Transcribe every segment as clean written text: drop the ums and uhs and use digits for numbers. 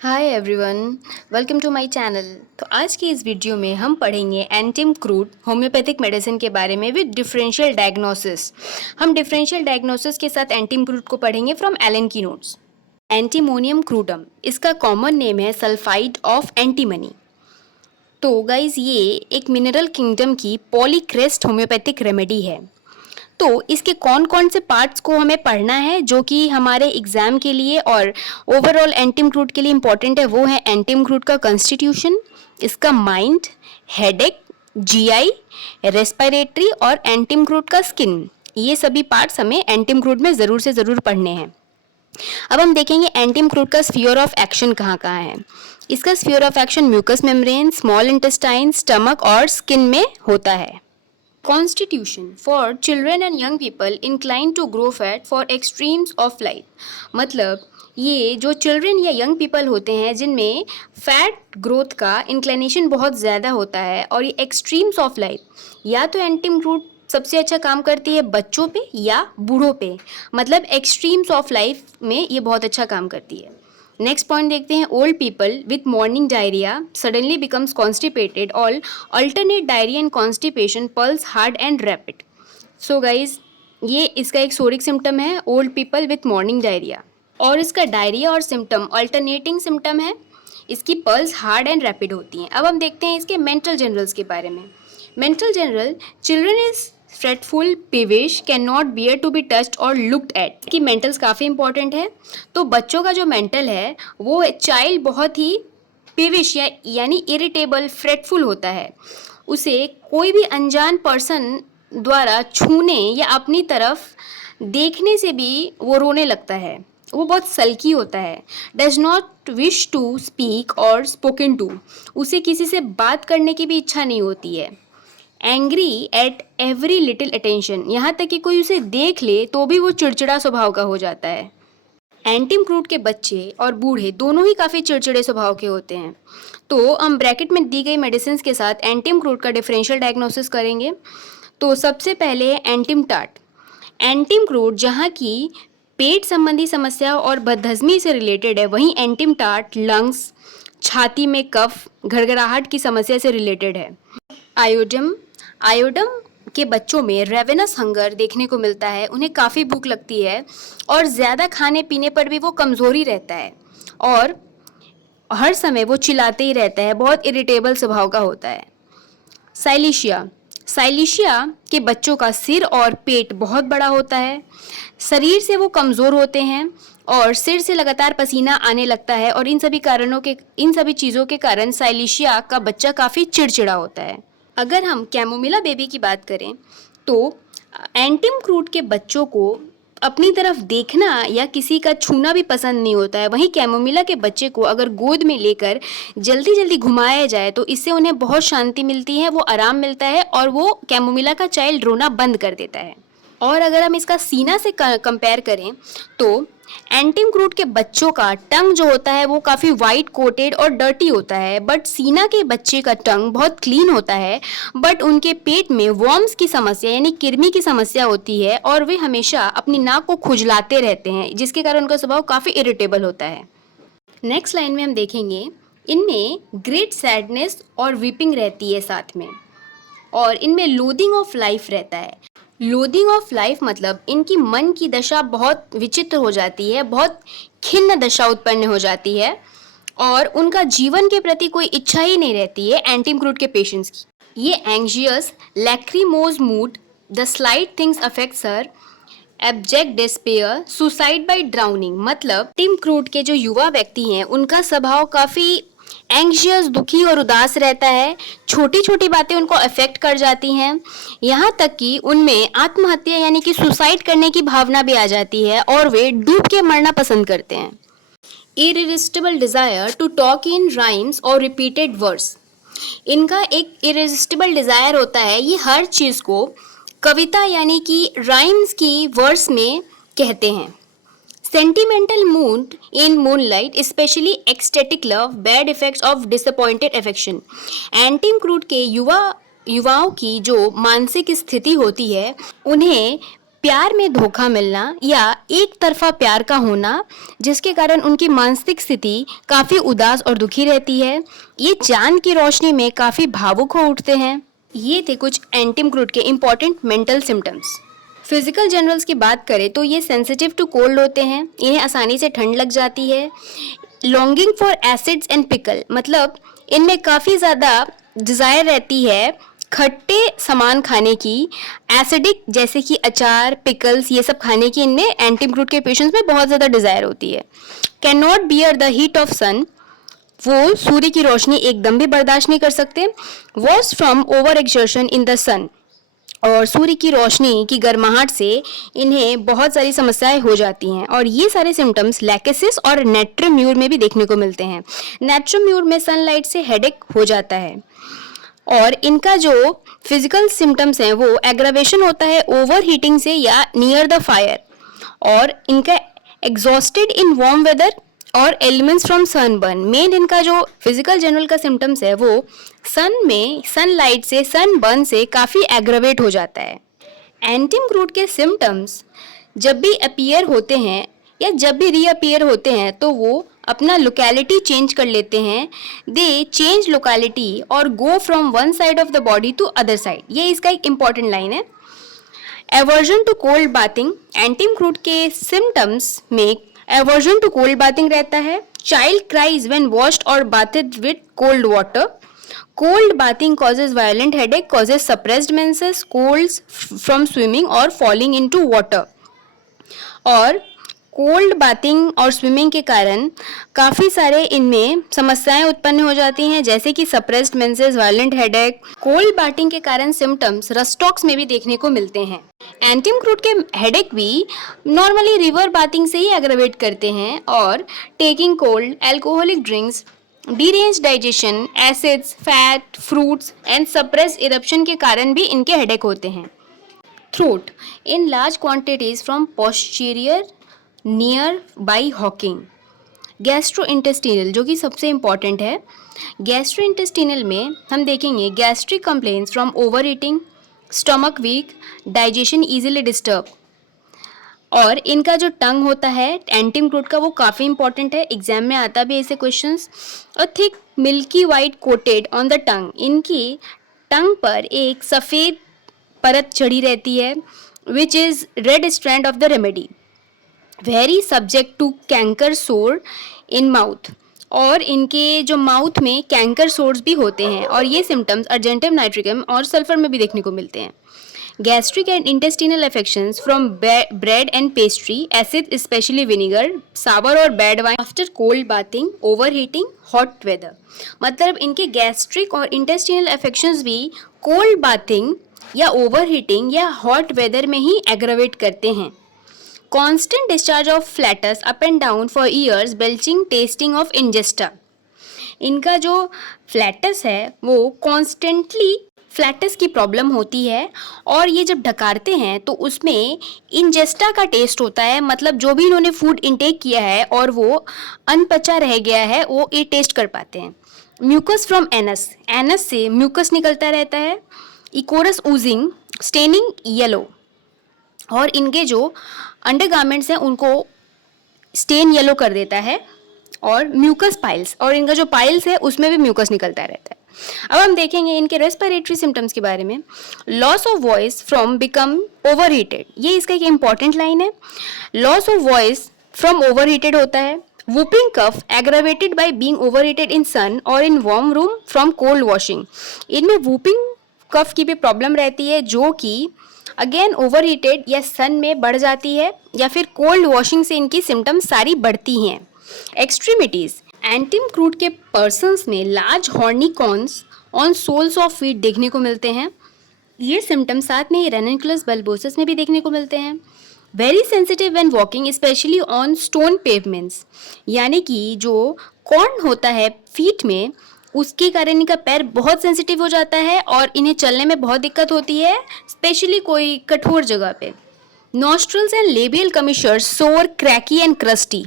Hi everyone, welcome to my channel. तो आज की इस वीडियो में हम पढ़ेंगे एंटिम क्रूड होम्योपैथिक मेडिसिन के बारे में विद डिफरेंशियल डायग्नोसिस। हम डिफरेंशियल डायग्नोसिस के साथ एंटिम क्रूड को पढ़ेंगे फ्रॉम एलन की नोट्स। एंटीमोनियम क्रूडम, इसका कॉमन नेम है सल्फाइड ऑफ एंटीमनी। तो गाइज ये एक मिनरल किंगडम की पॉलीक्रेस्ट होम्योपैथिक रेमेडी है। तो इसके कौन कौन से पार्ट्स को हमें पढ़ना है जो कि हमारे एग्जाम के लिए और ओवरऑल एंटिम क्रूड के लिए इंपॉर्टेंट है, वो है एंटिम क्रूड का कॉन्स्टिट्यूशन, इसका माइंड, हेडेक, जीआई, रेस्पिरेटरी और एंटिम क्रूड का स्किन। ये सभी पार्ट्स हमें एंटिम क्रूड में ज़रूर से ज़रूर पढ़ने हैं। अब हम देखेंगे एंटिम क्रूड का स्फीयर ऑफ एक्शन कहाँ कहाँ है। इसका sphere of action mucous membrane, small intestine, stomach और स्किन में होता है। Constitution for children and young people inclined to grow fat for extremes of life, मतलब ये जो चिल्ड्रन या यंग पीपल होते हैं जिनमें फैट ग्रोथ का इंक्लिनेशन बहुत ज़्यादा होता है और ये एक्सट्रीम्स ऑफ लाइफ, या तो एंटिम क्रूड सबसे अच्छा काम करती है बच्चों पे या बूढ़ों पे, मतलब एक्सट्रीम्स ऑफ लाइफ में ये बहुत अच्छा काम करती है। नेक्स्ट पॉइंट देखते हैं, old people with morning diarrhoea suddenly becomes constipated, all alternate diarrhoea and constipation, pulse hard and rapid. So guys ये इसका एक सोरिक सिम्टम है, old people with morning diarrhoea, और इसका डायरिया और सिम्टम अल्टरनेटिंग सिम्टम है, इसकी पल्स हार्ड एंड रैपिड होती हैं। अब हम देखते हैं इसके मेंटल जनरल्स के बारे में। Mental general, children is fretful, peevish, can not bear to be touched और लुक्ड एट, कि मेंटल्स काफ़ी इंपॉर्टेंट है। तो बच्चों का जो मेंटल है वो चाइल्ड बहुत ही पेविश यानी इरिटेबल, फ्रेटफुल होता है। उसे कोई भी अनजान पर्सन द्वारा छूने या अपनी तरफ देखने से भी वो रोने लगता है, वो बहुत सल्की होता है। Does not wish to speak or spoken to, उसे किसी से बात करने की भी इच्छा नहीं होती है। Angry at every little attention, यहाँ तक कि कोई उसे देख ले तो भी वो चिड़चिड़ा स्वभाव का हो जाता है। एंटिम क्रूड के बच्चे और बूढ़े दोनों ही काफ़ी चिड़चिड़े स्वभाव के होते हैं। तो हम ब्रैकेट में दी गई मेडिसिन के साथ एंटिम क्रूड का डिफरेंशियल डायग्नोसिस करेंगे। तो सबसे पहले है एंटिम टाट। एंटिम क्रूड जहाँ की पेट संबंधी समस्या और बदहजमी से रिलेटेड है, वहीं एंटिम टाट लंग्स, छाती में कफ, घड़घड़ाहट की समस्या से रिलेटेड है। आयोडम, आयोडम के बच्चों में रेवेनस हंगर देखने को मिलता है, उन्हें काफ़ी भूख लगती है और ज़्यादा खाने पीने पर भी वो कमज़ोरी रहता है और हर समय वो चिल्लाते ही रहता है, बहुत इरिटेबल स्वभाव का होता है। साइलिशिया, साइलिशिया के बच्चों का सिर और पेट बहुत बड़ा होता है, शरीर से वो कमज़ोर होते हैं और सिर से लगातार पसीना आने लगता है, और इन सभी चीज़ों के कारण साइलिशिया का बच्चा काफ़ी चिड़चिड़ा होता है। अगर हम कैमोमिला बेबी की बात करें तो एंटिम क्रूड के बच्चों को अपनी तरफ देखना या किसी का छूना भी पसंद नहीं होता है, वहीं कैमोमिला के बच्चे को अगर गोद में लेकर जल्दी जल्दी घुमाया जाए तो इससे उन्हें बहुत शांति मिलती है, वो आराम मिलता है और वो कैमोमिला का चाइल्ड रोना बंद कर देता है। और अगर हम इसका सीना से कंपेयर करें तो एंटिम क्रूड के बच्चों का टंग जो होता है वो काफ़ी वाइट कोटेड और डर्टी होता है, बट सीना के बच्चे का टंग बहुत क्लीन होता है, बट उनके पेट में वर्म्स की समस्या यानी कृमि की समस्या होती है और वे हमेशा अपनी नाक को खुजलाते रहते हैं, जिसके कारण उनका स्वभाव काफ़ी इरिटेबल होता है। नेक्स्ट लाइन में हम देखेंगे, इनमें ग्रेट सैडनेस और वीपिंग रहती है साथ में, और इनमें लोदिंग ऑफ लाइफ रहता है। लोदिंग ऑफ लाइफ मतलब इनकी मन की दशा बहुत विचित्र हो जाती है, बहुत खिन्न दशा उत्पन्न हो जाती है और उनका जीवन के प्रति कोई इच्छा ही नहीं रहती है एंटिम क्रूड के पेशेंट्स की। ये anxious, lachrymose mood, the slight things affects her, abject despair, suicide by drowning, मतलब टिम क्रूड के जो युवा व्यक्ति हैं उनका स्वभाव काफ़ी एंग्शियस, दुखी और उदास रहता है। छोटी छोटी बातें उनको अफेक्ट कर जाती हैं, यहाँ तक कि उनमें आत्महत्या यानी कि सुसाइड करने की भावना भी आ जाती है और वे डूब के मरना पसंद करते हैं। Irresistible desire to talk in rhymes और रिपीटेड वर्ड्स, इनका एक इरिजिस्टिबल डिज़ायर होता है, ये हर चीज़ को कविता यानी कि राइम्स की वर्ड्स में कहते हैं। Sentimental mood in moonlight, especially ecstatic love, bad effects of disappointed affection, antim crud के युवाओं की जो मानसिक स्थिति होती है उन्हें प्यार में धोखा मिलना या एक तरफा प्यार का होना, जिसके कारण उनकी मानसिक स्थिति काफ़ी उदास और दुखी रहती है। ये चांद की रोशनी में काफ़ी भावुक हो उठते हैं। ये थे कुछ एंटिम क्रूड के important mental symptoms. Physical generals की बात करें तो ये सेंसिटिव टू कोल्ड होते हैं, इन्हें आसानी से ठंड लग जाती है। Longing for acids and pickle, मतलब इनमें काफ़ी ज़्यादा डिज़ायर रहती है खट्टे सामान खाने की। एसिडिक जैसे कि अचार, पिकल्स, ये सब खाने की इनमें एंटिम क्रूड के पेशेंट्स में बहुत ज़्यादा डिज़ायर होती है। Can not bear the heat of sun, वो सूर्य की रोशनी एकदम भी बर्दाश्त नहीं कर सकते। Was from over exertion in the sun, और सूर्य की रोशनी की गर्माहट से इन्हें बहुत सारी समस्याएं हो जाती हैं। और ये सारे सिम्टम्स लैकेसिस और नेट्रोम्यूर में भी देखने को मिलते हैं। नेट्रोम्यूर में सनलाइट से हेडेक हो जाता है। और इनका जो फिजिकल सिम्टम्स हैं वो एग्रावेशन होता है ओवर हीटिंग से या नियर द फायर, और इनका एग्जॉस्टेड इन वार्म वेदर और एलिमेंट्स फ्रॉम सनबर्न। मेन इनका जो फिजिकल जनरल का सिम्टम्स है वो सनलाइट से, सनबर्न से काफ़ी एग्रावेट हो जाता है। एंटिम क्रूड के सिम्टम्स जब भी अपीयर होते हैं या जब भी रीअपीयर होते हैं तो वो अपना लोकेलिटी चेंज कर लेते हैं। दे चेंज लोकेलिटी और go from one side of the body to other side. ये इसका एक इम्पॉर्टेंट लाइन है। Aversion to cold bathing, antim crud के सिम्टम्स में एवर्जन टू कोल्ड बाथिंग रहता है। चाइल्ड क्राइज व्हेन वॉश्ड और bathed with cold water. Cold bathing causes violent headache, causes suppressed menses, colds from swimming or falling into water। और cold bathing और swimming के कारण काफ़ी सारे इनमें समस्याएं उत्पन्न हो जाती हैं, जैसे कि suppressed menses, violent headache. Cold bathing के कारण सिम्टम्स रस्टॉक्स में भी देखने को मिलते हैं। एंटिम क्रूड के हेडेक भी नॉर्मली रिवर बाथिंग से ही एग्रावेट करते हैं, और taking cold, alcoholic drinks, derange digestion, acids, fat, fruits and suppress eruption के कारण भी इनके हेडेक होते हैं। Throat in large quantities from posterior near by hawking. Gastrointestinal, जो कि सबसे इम्पॉर्टेंट है। गैस्ट्रोइंटेस्टिनल में हम देखेंगे gastric complaints from over eating, stomach weak, digestion easily disturb. और इनका जो टंग होता है एंटिम क्रूड का, वो काफ़ी इंपॉर्टेंट है, एग्जाम में आता भी ऐसे क्वेश्चंस। और thick milky white coated on the tongue, इनकी टंग पर एक सफ़ेद परत चढ़ी रहती है, which is red strand of the remedy. Very subject to canker sore in mouth, और इनके जो माउथ में कैंकर सोर्स भी होते हैं, और ये सिम्टम्स अर्जेंटम नाइट्रिकम और सल्फर में भी देखने को मिलते हैं। Gastric and intestinal affections from bread and pastry, acid especially vinegar, sour or bad wine after cold bathing, overheating, hot weather। मतलब इनके गैस्ट्रिक और इंटेस्टिनल अफेक्शंस भी कोल्ड बाथिंग या ओवरहीटिंग या हॉट वेदर में ही एग्रावेट करते हैं। Constant discharge of flatus up and down for years, belching, tasting of ingesta. इनका जो फ्लैटस है वो कॉन्स्टेंटली फ्लैटस की प्रॉब्लम होती है, और ये जब ढकारते हैं तो उसमें इंजेस्टा का टेस्ट होता है, मतलब जो भी इन्होंने फूड इंटेक किया है और वो अनपचा रह गया है वो ये टेस्ट कर पाते हैं। म्यूकस फ्रॉम एनस, एनस से म्यूकस निकलता रहता है। इकोरस ऊजिंग, स्टेनिंग येलो, और इनके जो अंडरगारमेंट्स हैं उनको स्टेन येलो कर देता है। और म्यूकस पाइल्स, और इनका जो पाइल्स है उसमें भी म्यूकस निकलता रहता है। अब हम देखेंगे इनके रेस्पिरेटरी सिम्टम्स के बारे में। Loss of voice from become overheated, ये इसका एक इंपॉर्टेंट लाइन है। Loss of voice from overheated होता है। Whooping cough aggravated by being overheated in sun और in warm room from cold washing. इनमें वूपिंग कफ की भी प्रॉब्लम रहती है, जो कि अगेन ओवरहीटेड या सन में बढ़ जाती है, या फिर कोल्ड वॉशिंग से इनकी सिम्टम्स सारी बढ़ती हैं। एक्सट्रीमिटीज़, एंटिम क्रूड के पर्सन्स में large horny corns on soles of feet देखने को मिलते हैं। ये सिम्टम्स साथ में ही रेनिकुलस बल्बोसस में भी देखने को मिलते हैं। Very sensitive when walking specially on stone pavements, यानी कि जो कॉर्न होता है फीट में उसके कारण इनका पैर बहुत सेंसिटिव हो जाता है और इन्हें चलने में बहुत दिक्कत होती है, स्पेशली कोई कठोर जगह पे। नॉस्ट्रल्स एंड लेबियल कमिशर्स सोर, क्रैकी एंड क्रस्टी,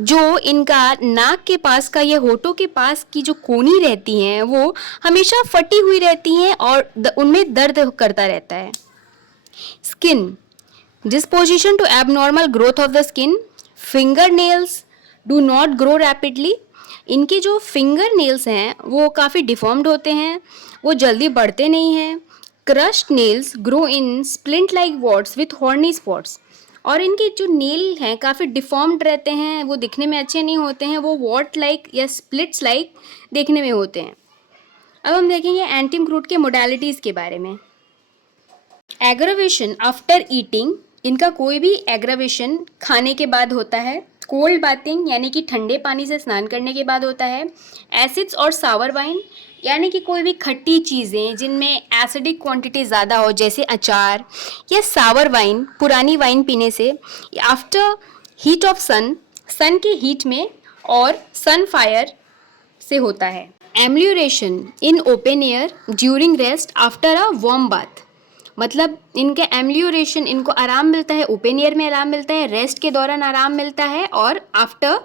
जो इनका नाक के पास का या होठों के पास की जो कोनी रहती हैं वो हमेशा फटी हुई रहती हैं और उनमें दर्द करता रहता है। Skin Disposition to abnormal growth of the skin. Fingernails do not grow rapidly. इनके जो फिंगर नेल्स हैं वो काफ़ी डिफॉर्म्ड होते हैं, वो जल्दी बढ़ते नहीं हैं. Crushed nails grow in splint like what's with horny spots. और इनके जो नेल हैं काफ़ी डिफॉर्म्ड रहते हैं, वो दिखने में अच्छे नहीं होते हैं, वो वॉट लाइक या स्प्लिट्स लाइक देखने में होते हैं. अब हम देखेंगे एंटिम क्रूट के मोडालिटीज़ के बारे में. Aggravation after eating. इनका कोई भी एग्रावेशन खाने के बाद होता है. कोल्ड बाथिंग यानी कि ठंडे पानी से स्नान करने के बाद होता है. एसिड्स और सावर वाइन यानी कि कोई भी खट्टी चीज़ें जिनमें एसिडिक क्वांटिटी ज़्यादा हो, जैसे अचार या सावर वाइन, पुरानी वाइन पीने से. After heat of sun, sun के हीट में और सन फायर से होता है. Amelioration in open air during rest after a warm bath. मतलब इनका एम्ल्यूरेशन, इनको आराम मिलता है, ओपन एयर में आराम मिलता है, रेस्ट के दौरान आराम मिलता है, और आफ्टर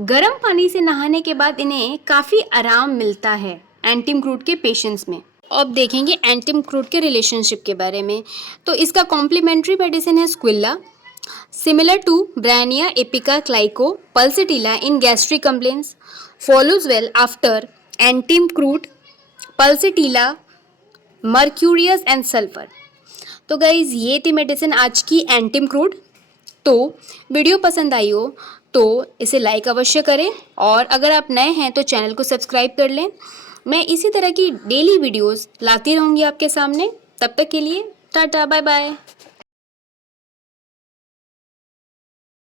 गर्म पानी से नहाने के बाद इन्हें काफ़ी आराम मिलता है एंटिम क्रूट के पेशेंट्स में. अब देखेंगे एंटिम क्रूट के रिलेशनशिप के बारे में. तो इसका कॉम्प्लीमेंट्री मेडिसिन है squilla, similar to bryonia ipecac क्लाइको pulsatilla in gastric complaints. Follows well after antim crud, pulsatilla, mercurius and sulphur. तो गाइज़ ये थी मेडिसिन आज की एंटिम क्रूट. तो वीडियो पसंद आई हो तो इसे लाइक अवश्य करें, और अगर आप नए हैं तो चैनल को सब्सक्राइब कर लें. मैं इसी तरह की डेली वीडियोस लाती रहूँगी आपके सामने. तब तक के लिए टाटा, बाय बाय.